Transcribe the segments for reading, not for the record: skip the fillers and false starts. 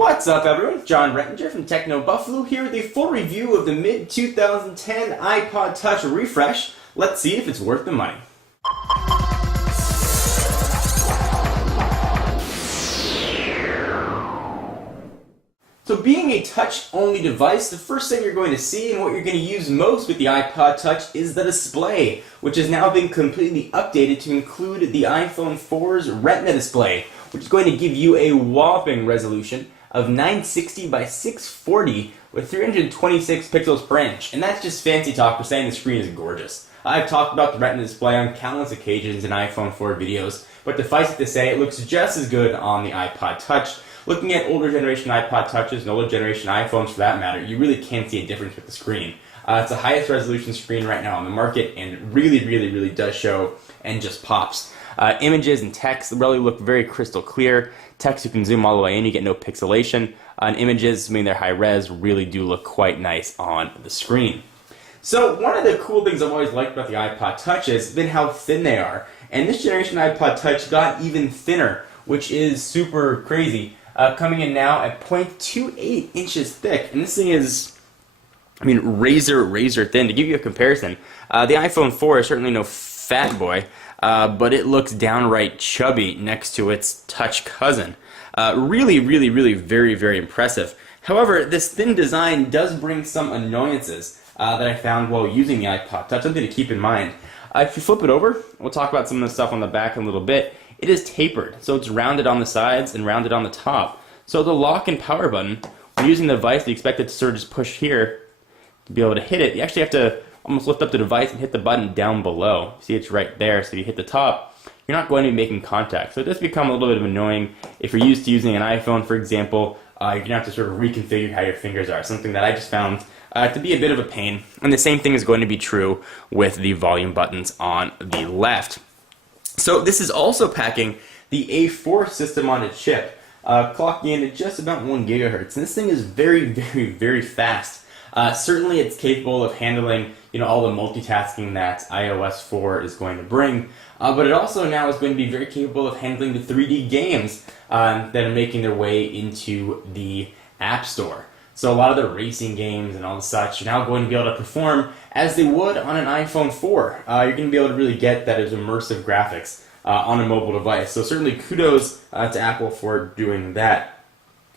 What's up, everyone? John Rettinger from Techno Buffalo here with a full review of the mid-2010 iPod Touch refresh. Let's see if it's worth the money. So being a touch-only device, the first thing you're going to see and what you're going to use most with the iPod Touch is the display, which has now been completely updated to include the iPhone 4's Retina display, which is going to give you a whopping resolution of 960 by 640 with 326 pixels per inch. And that's just fancy talk for saying the screen is gorgeous. I've talked about the Retina display on countless occasions in iPhone 4 videos, but suffice it to say, it looks just as good on the iPod Touch. Looking at older generation iPod Touches and older generation iPhones for that matter, you really can't see a difference with the screen. It's the highest resolution screen right now on the market and really does show and just pops. Images and text really look very crystal clear. Text you can zoom all the way in, you get no pixelation. And images, I mean they're high res, really do look quite nice on the screen. So one of the cool things I've always liked about the iPod Touch has been how thin they are. And this generation iPod Touch got even thinner, which is super crazy. Coming in now at 0.28 inches thick. And this thing is, I mean, razor thin. To give you a comparison, the iPhone 4 is certainly no fat boy, but it looks downright chubby next to its Touch cousin. Really very impressive. However, this thin design does bring some annoyances that I found while using the iPod Touch. Something to keep in mind. If you flip it over, we'll talk about some of the stuff on the back in a little bit. It is tapered, so it's rounded on the sides and rounded on the top. So the lock and power button, when using the device, you expect it to sort of just push here to be able to hit it. You actually have to almost lift up the device and hit the button down below. See, it's right there, so if you hit the top, you're not going to be making contact. So it does become a little bit of annoying. If you're used to using an iPhone, for example, you're going to have to sort of reconfigure how your fingers are, something that I just found to be a bit of a pain. And the same thing is going to be true with the volume buttons on the left. So this is also packing the A4 system on a chip, clocking in at just about 1 gigahertz. And this thing is very fast. Certainly it's capable of handling all the multitasking that iOS 4 is going to bring, but it also now is going to be very capable of handling the 3D games that are making their way into the App Store. So a lot of the racing games and all the such are now going to be able to perform as they would on an iPhone 4. You're going to be able to really get that as immersive graphics on a mobile device. So certainly kudos to Apple for doing that.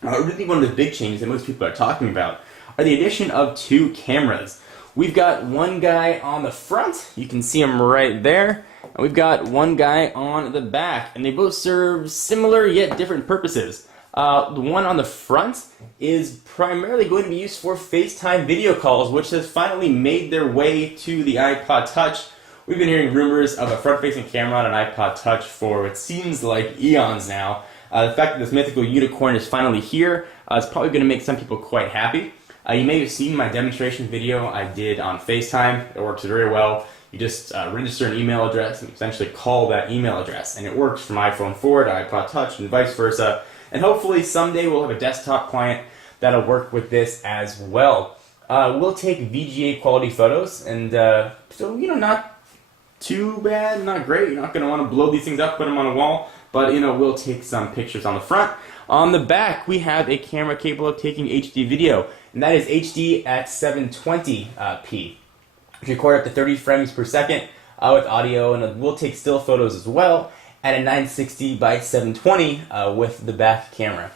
Really one of the big changes that most people are talking about are the addition of 2 cameras. We've got one guy on the front, you can see him right there, and we've got one guy on the back, and they both serve similar yet different purposes. The one on the front is primarily going to be used for FaceTime video calls, which has finally made their way to the iPod Touch. We've been hearing rumors of a front-facing camera on an iPod Touch for what seems like eons now. The fact that this mythical unicorn is finally here is probably going to make some people quite happy. You may have seen my demonstration video I did on FaceTime. It works very well. You just register an email address and essentially call that email address. And it works from iPhone 4 to iPod Touch and vice versa. And hopefully someday we'll have a desktop client that'll work with this as well. We'll take VGA quality photos, and so not too bad, not great. You're not going to want to blow these things up, put them on a wall, but we'll take some pictures on the front. On the back, we have a camera capable of taking HD video, and that is HD at 720p. Record up to 30 frames per second with audio, and we'll take still photos as well at a 960 by 720 with the back camera.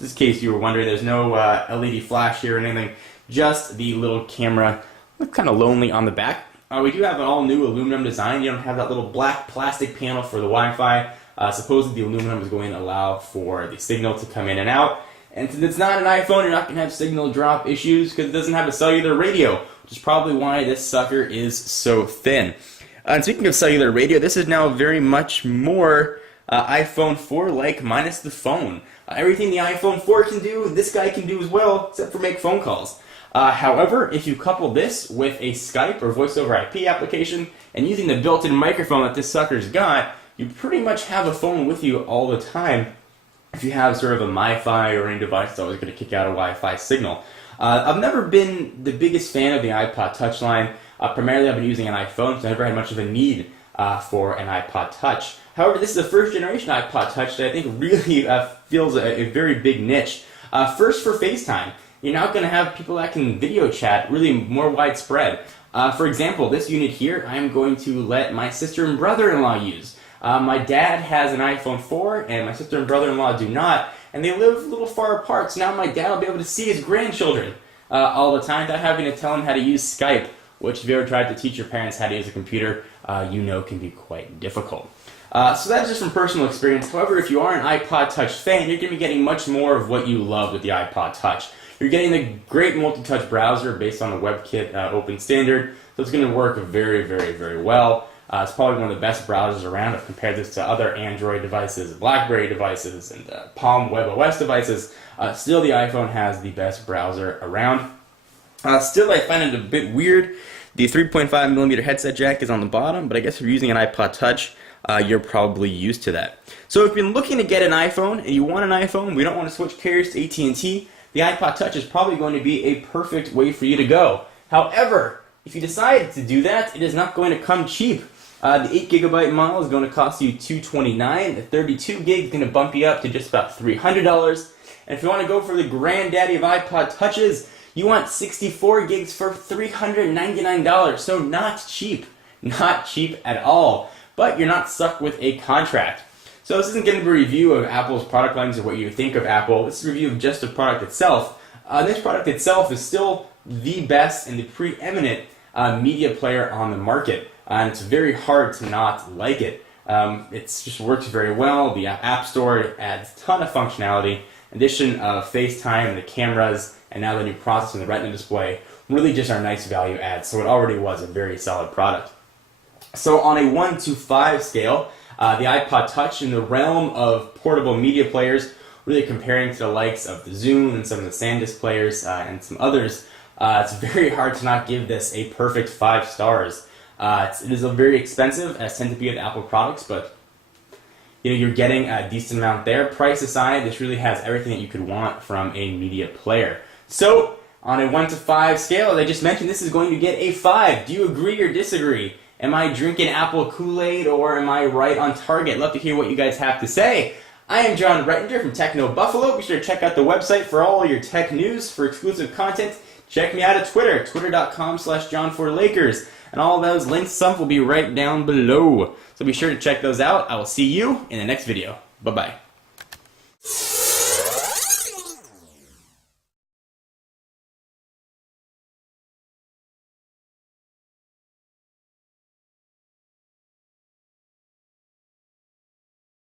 Just in case you were wondering, there's no LED flash here or anything, just the little camera. It's kind of lonely on the back. We do have an all-new aluminum design. You don't have that little black plastic panel for the Wi-Fi. Supposedly the aluminum is going to allow for the signal to come in and out. And since it's not an iPhone, you're not going to have signal drop issues because it doesn't have a cellular radio, which is probably why this sucker is so thin. And speaking of cellular radio, this is now very much more iPhone 4-like minus the phone. Everything the iPhone 4 can do, this guy can do as well, except for make phone calls. However, if you couple this with a Skype or voice over IP application and using the built-in microphone that this sucker's got, you pretty much have a phone with you all the time if you have sort of a MiFi or any device that's always going to kick out a Wi-Fi signal. I've never been the biggest fan of the iPod Touch line. Primarily I've been using an iPhone, so I never had much of a need for an iPod Touch. However, this is a first generation iPod Touch that I think really fills a very big niche First, for FaceTime, you're now going to have people that can video chat really more widespread. For example, this unit here, I'm going to let my sister and brother-in-law use. My dad has an iPhone 4, and my sister and brother-in-law do not, and they live a little far apart, so now my dad will be able to see his grandchildren all the time without having to tell them how to use Skype, which if you ever tried to teach your parents how to use a computer, you know can be quite difficult. So that's just from personal experience. However, if you are an iPod Touch fan, you're going to be getting much more of what you love with the iPod Touch. You're getting the great multi-touch browser based on the WebKit open standard, so it's going to work very, very, very well. It's probably one of the best browsers around. I've compared this to other Android devices, BlackBerry devices, and Palm WebOS devices. Still, the iPhone has the best browser around. Still, I find it a bit weird. The 3.5mm headset jack is on the bottom, but I guess if you're using an iPod Touch, you're probably used to that. So if you're looking to get an iPhone, and you want an iPhone, we don't want to switch carriers to AT&T, the iPod Touch is probably going to be a perfect way for you to go. However, if you decide to do that, it is not going to come cheap. The 8GB model is going to cost you $229. The 32 gig is going to bump you up to just about $300. And if you want to go for the granddaddy of iPod Touches, you want 64 gigs for $399. So not cheap. Not cheap at all. But you're not stuck with a contract. So this isn't going to be a review of Apple's product lines or what you think of Apple. This is a review of just the product itself. This product itself is still the best and the preeminent media player on the market. And it's very hard to not like it. It just works very well. The App Store adds a ton of functionality. In addition of FaceTime, the cameras, and now the new processor and the Retina display really just are nice value adds. So it already was a very solid product. So on a 1 to 5 scale, the iPod Touch in the realm of portable media players, really comparing to the likes of the Zune and some of the SanDisk players and some others, it's very hard to not give this a perfect 5 stars. It is very expensive, as tend to be with Apple products, but you're getting a decent amount there. Price aside, this really has everything that you could want from a media player. So, on a 1 to 5 scale, as I just mentioned, this is going to get a 5. Do you agree or disagree? Am I drinking Apple Kool-Aid, or am I right on target? Love to hear what you guys have to say. I am John Rettinger from Techno Buffalo. Be sure to check out the website for all your tech news, for exclusive content. Check me out at Twitter, twitter.com/John4Lakers. And all those links, some will be right down below. So be sure to check those out. I will see you in the next video. Bye-bye.